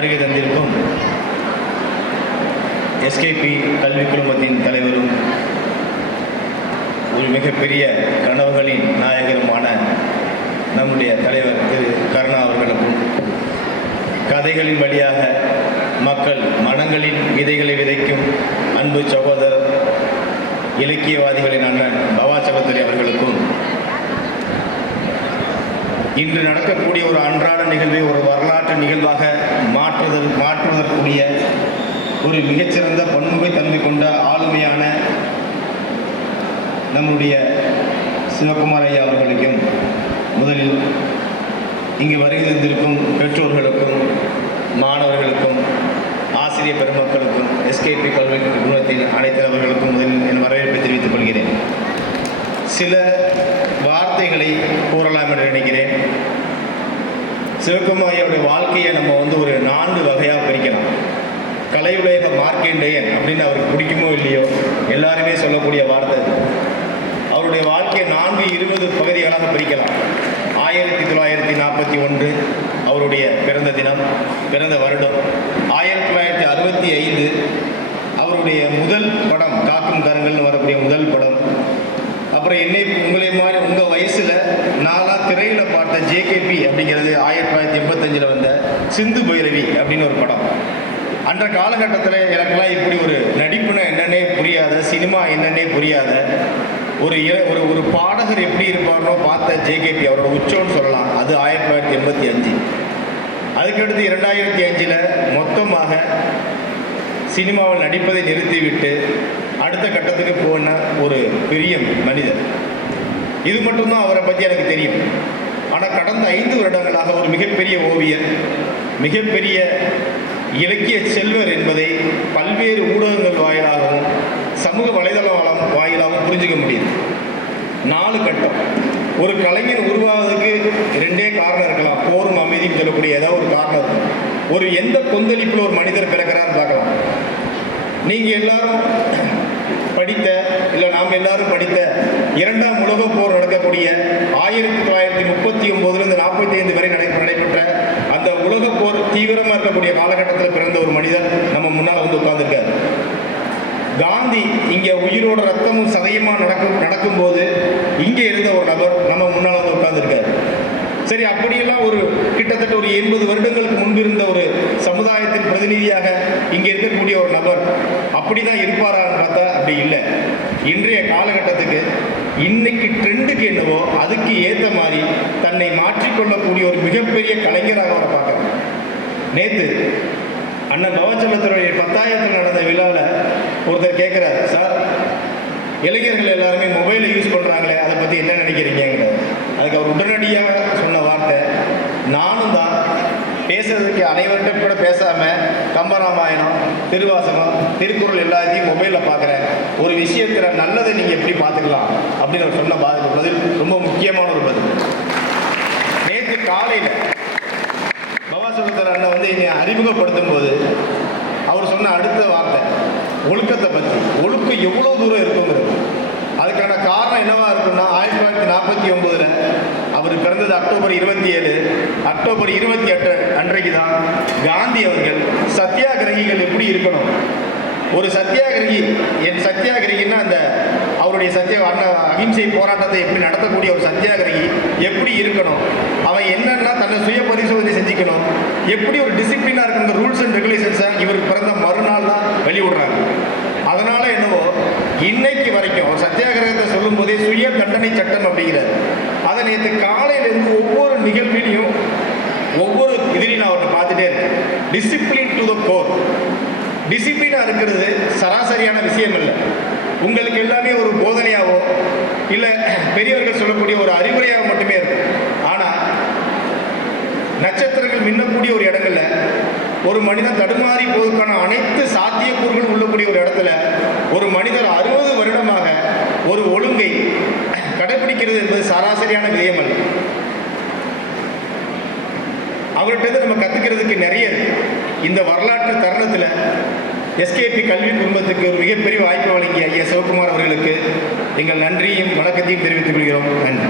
வருகை தந்திருக்கும் எஸ்கேபி கல்வி குழுமத்தின் தலைவரும் ஒரு மிகப்பெரிய கனவுகளின் நாயகருமான நம்முடைய தலைவர் திரு கருணா அவர்களுக்கும், கதைகளின் வழியாக மக்கள் மனங்களின் விதைகளை விதைக்கும் அன்பு சகோதரர் இலக்கியவாதிகளின் அண்ணன் பவா சகோதரி அவர்களுக்கும், இன்று நடக்கக்கூடிய ஒரு அன்றாட நிகழ்வை ஒரு வரலாற்று நிகழ்வாக மாற்றுவதற்குரிய ஒரு மிகச்சிறந்த பன்முகத்தன்மை கொண்ட ஆளுமையான நம்முடைய சிவகுமார் ஐயா அவர்களுக்கும், முதலில் இங்கு வருகை தந்திருக்கும் பெற்றோர்களுக்கும், மாணவர்களுக்கும், ஆசிரியர் பெருமக்களுக்கும், எஸ்கேபி கல்வி குழுமத்தின் அனைத்து நபர்களுக்கும் முதலில் என் வரவேற்பை தெரிவித்துக் கொள்கிறேன். சில வார்த்தைகளை கூறலாம் என்று நினைக்கிறேன். சிவகுமார் ஐயாவுடைய வாழ்க்கையை நம்ம ஒரு 4 வகையாக பிரிக்கலாம். கலையுலக மார்க்கண்டேயன் அப்படின்னு அவருக்கு பிடிக்குமோ இல்லையோ எல்லாருமே சொல்லக்கூடிய வார்த்தை. அவருடைய வாழ்க்கையை 4-20 பகுதிகளாக பிரிக்கலாம். 1941 அவருடைய பிறந்த தினம், பிறந்த வருடம். 1965 அவருடைய முதல் படம் காக்கும் கரங்கள்னு வரக்கூடிய முதல் படம். அப்புறம் உங்களை மாதிரி உங்கள் வயசில் நான்லாம் திரையில் பார்த்த ஜேகேபி அப்படிங்கிறது 1985 வந்த சிந்து பைரவி அப்படின்னு ஒரு படம். அன்ற காலகட்டத்தில் எனக்கெல்லாம் இப்படி ஒரு நடிப்புனா என்னன்னே புரியாத, சினிமா என்னன்னே புரியாத, ஒரு பாடகர் எப்படி இருப்பார்னோ பார்த்த ஜேகேபி அவரோட உச்சம்னு சொல்லலாம். அது 1985. அதுக்கடுத்து 2005 மொத்தமாக சினிமாவில் நடிப்பதை நிறுத்திவிட்டு அடுத்த கட்டத்துக்கு போன ஒரு பெரிய மனிதர். இது மட்டும்தான் அவரை பற்றி எனக்கு தெரியும். ஆனால் கடந்த 5 வருடங்களாக ஒரு மிகப்பெரிய ஓவியர், மிகப்பெரிய இலக்கிய செல்வர் என்பதை பல்வேறு ஊடகங்கள் வாயிலாகவும் சமூக வலைதளம் வாயிலாகவும் புரிஞ்சுக்க முடியுது. 4 கட்டம். ஒரு கலைஞர் உருவாவதற்கு 2 காரணம் இருக்கலாம். போரும் அமைதியும் சொல்லக்கூடிய ஏதாவது ஒரு காரணம் இருக்கும். ஒரு எந்த கொந்தளிப்பில் ஒரு மனிதர் பிறக்கிறான்னு பார்க்கலாம். நீங்கள் எல்லாரும் படித்த, இல்லை நாம் எல்லாரும் படித்த 2ஆம் உலகப் போர் நடக்கக்கூடிய 1939 45 வரை நடைபெற்ற அந்த உலகப் போர் தீவிரமாக இருக்கக்கூடிய காலகட்டத்தில் பிறந்த ஒரு மனிதர் நம்ம முன்னால் உட்கார்ந்துருக்கார். காந்தி இங்கே உயிரோட ரத்தமும் சதையுமா நடக்கும்போது இங்கே இருந்த ஒரு நபர் நம்ம முன்னால் உட்கார்ந்துருக்கார். சரி, அப்படியெல்லாம் கிட்டத்தட்ட ஒரு 80 வருடங்களுக்கு முன்பு இருந்த ஒரு சமுதாயத்தின் பிரதிநிதியாக இங்கே இருக்கக்கூடிய ஒரு நபர் அப்படிதான் இருப்பாரான்னு பார்த்தா அப்படி இல்லை. இன்றைய காலகட்டத்துக்கு இன்னைக்கு ட்ரெண்டுக்கு என்னவோ அதுக்கு ஏற்ற மாதிரி தன்னை மாற்றிக்கொள்ளக்கூடிய ஒரு மிகப்பெரிய கலைஞராக அவரை பார்க்குறேன். நேற்று அண்ணன் பவச்சலத்துடைய 10ஆயிரத்தில் நடந்த விழாவில் ஒருத்தர் கேட்குறாரு, சார் இளைஞர்கள் எல்லாருமே மொபைலை யூஸ் பண்ணுறாங்களே, அதை பற்றி என்ன நினைக்கிறீங்கிறார். அதுக்கு அவர் உடனடியாக சொன்ன வார்த்தை, நானும் தான் பேசுறதுக்கு அனைவர்கிட்ட கூட பேசாமல் கம்பராமாயணம், திருவாசகம், திருக்குறள் எல்லாத்தையும் மொபைலில் பார்க்குறேன். ஒரு விஷயத்தில் நல்லதை நீங்கள் எப்படி பார்த்துக்கலாம் அப்படின்னு அவர் சொன்ன பதில் ரொம்ப முக்கியமான ஒரு பதில். நேற்று காலையில் பவாசகர் அண்ணன் என்னை அறிமுகப்படுத்தும் போது அவர் சொன்ன அடுத்த வார்த்தை ஒழுக்கத்தை பற்றி. ஒழுக்கம் எவ்வளோ தூரம் இருக்குங்கிறது. அதுக்கான காரணம் என்னவா இருக்குன்னா, 1949 அவர் பிறந்தது அக்டோபர் 27. அக்டோபர் 28 அன்றைக்கு தான் காந்தி அவர்கள் சத்தியாகிரகிகள் எப்படி இருக்கணும், ஒரு சத்தியாகிரகின்னா அந்த அவருடைய அகிம்சை போராட்டத்தை எப்படி நடத்தக்கூடிய ஒரு சத்தியாகிரகி எப்படி இருக்கணும், அவன் என்னன்னா தன்னை சுய பரிசோதனை செஞ்சுக்கணும், எப்படி ஒரு டிசிப்ளினாக இருக்கிற ரூல்ஸ் அண்ட் ரெகுலேஷன்ஸை இவர் பிறந்த மறுநாள் தான் வெளியிடுறாங்க. அதனால என்னவோ இன்னைக்கு வரைக்கும் ஒரு சத்தியாகிரகத்தை சொல்லும் போதே சுய தண்டனை சட்டம் அப்படிங்கிறது. அதை நேற்று காலையிலேருந்து ஒவ்வொரு நிகழ்விலையும் ஒவ்வொரு இதுலையும் நான் அவர்கிட்ட பார்த்துட்டே இருக்கேன். Discipline to the core. டிசிப்ளினாக இருக்கிறது சராசரியான விஷயம் இல்லை. உங்களுக்கு எல்லாமே ஒரு போதனையாவோ இல்லை பெரியவர்கள் சொல்லக்கூடிய ஒரு அறிவுரையாக மட்டுமே இருக்கும். ஆனால் நட்சத்திரங்கள் மின்னக்கூடிய ஒரு இடங்கள்ல ஒரு மனிதன் தடுமாறி போவதற்கான அனைத்து சாத்தியக்கூறுகள் உள்ளக்கூடிய ஒரு இடத்துல ஒரு மனிதர் 60 வருடமாக ஒரு ஒழுங்கை கடைபிடிக்கிறது என்பது சராசரியான விஷயம் அல்ல. அவர்கிட்ட நம்ம கற்றுக்கிறதுக்கு நிறைய இருக்கு. இந்த வரலாற்று தருணத்தில் எஸ்கேபி கல்வி குடும்பத்துக்கு ஒரு மிகப்பெரிய வாய்ப்பு வழங்கிய ஐயா சிவகுமார் அவர்களுக்கு எங்கள் நன்றியும் வணக்கத்தையும் தெரிவித்துக் கொள்கிறோம். நன்றி.